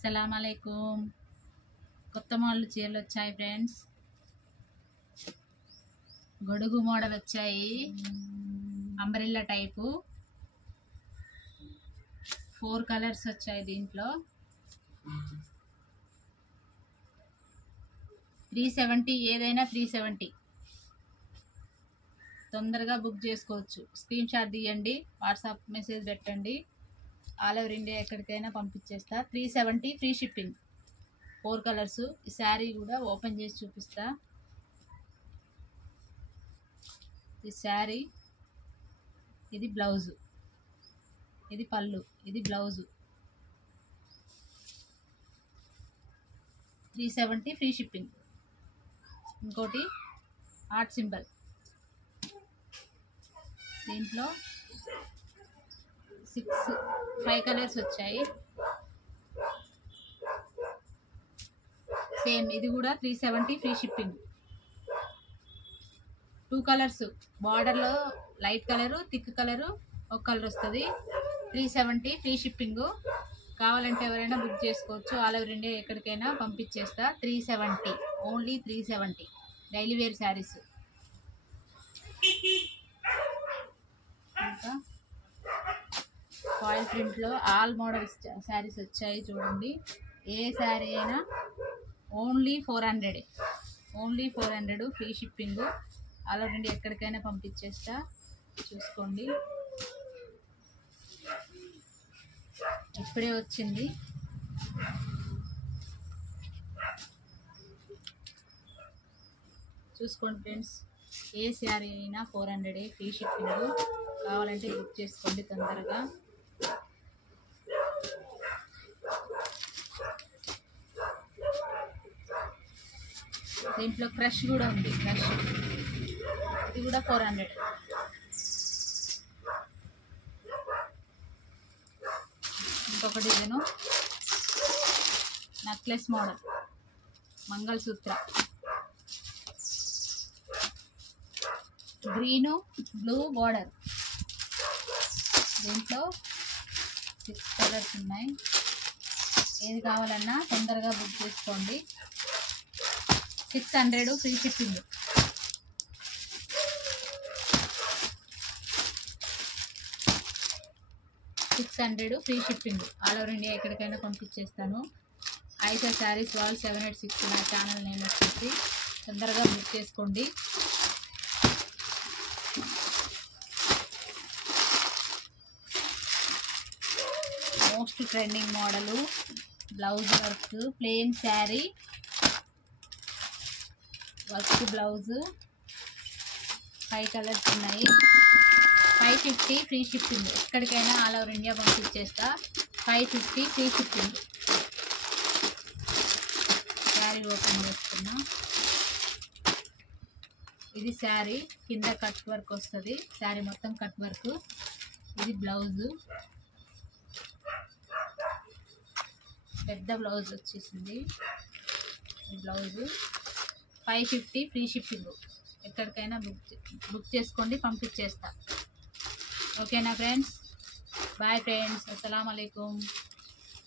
अस्सलाम वालेकुम। కొత్త మోడల్ చీరలు వచ్చాయి ఫ్రెండ్స్. గొడుగు మోడల్ వచ్చాయి, అంబ్రెల్లా టైపు. 4 కలర్స్ వచ్చాయి దీంట్లో. 370, ఏదైనా 370. తొందరగా బుక్ చేసుకోవచ్చు. స్క్రీన్ షాట్ తీయండి, వాట్సాప్ మెసేజ్ పెట్టండి. ఆల్ ఓవర్ ఇండియా ఎక్కడికైనా పంపించేస్తా. 370 ఫ్రీ షిప్పింగ్. 4 కలర్స్. ఈ శారీ కూడా ఓపెన్ చేసి చూపిస్తా. ఈ శారీ, ఇది బ్లౌజు, ఇది పళ్ళు, ఇది బ్లౌజు. 370 free shipping. ఇంకోటి హార్ట్ సింబల్. దీంట్లో 5 కలర్స్ వచ్చాయి. సేమ్ ఇది కూడా 370 ఫ్రీ షిప్పింగ్. 2 కలర్స్, బార్డర్లో లైట్ కలరు, థిక్ కలరు, ఒక కలర్ వస్తుంది. 370 ఫ్రీ షిప్పింగ్. కావాలంటే ఎవరైనా బుక్ చేసుకోవచ్చు. ఆల్ ఓవర్ ఇండియా ఎక్కడికైనా పంపించేస్తా. 370, ఓన్లీ 370. Daily wear saris. ఇంకా ఫాయిల్ ప్రింట్లో ఆల్ మోడల్స్ శారీస్ వచ్చాయి చూడండి. ఏ శారీ అయినా only 400. Only 400 free shipping. All over India ఎక్కడికైనా పంపించేస్తా. చూసుకోండి, ఇప్పుడే వచ్చింది. చూసుకోండి ఫ్రెండ్స్, ఏ శారీ అయినా 400 ఫ్రీ షిప్పింగ్. కావాలంటే బుక్ చేసుకోండి తొందరగా. దీంట్లో క్రష్ కూడా ఉంది. క్రష్ ఇది కూడా 400. ఇంకొక design necklace model, mangalsutra. Green blue border. దీంట్లో 6 కలర్స్ ఉన్నాయి. ఏది కావాలన్నా తొందరగా బుక్ చేసుకోండి. 600 free shipping. Free shipping. All over India ఎక్కడికైనా పంపించేస్తాను. ఐసా శారీస్ వాల్ 786 నా ఛానల్ నేమ్ వచ్చేసి. తొందరగా బుక్ చేసుకోండి. Most trending model, blouse work, plain sari, work blouse. 5 colours ఉన్నాయి. 550 ఫ్రీ షిప్పింగ్. ఎక్కడికైనా ఆల్ ఓవర్ ఇండియా పంపించేస్తా. 550 ఫ్రీ షిప్పింగ్. శారీ ఓపెన్ చేస్తున్నా. ఇది శారీ, కింద కట్ వర్క్ వస్తుంది. శారీ మొత్తం కట్ వర్క్. ఇది బ్లౌజు, పెద్ద బ్లౌజ్ వచ్చేసింది. ఈ బ్లౌజు 550 ఫ్రీ షిప్పింగ్. ఎక్కడికైనా బుక్ చేసుకోండి, పంపించేస్తా. ఓకేనా ఫ్రెండ్స్? Bye friends. అస్సలాము అలైకుం.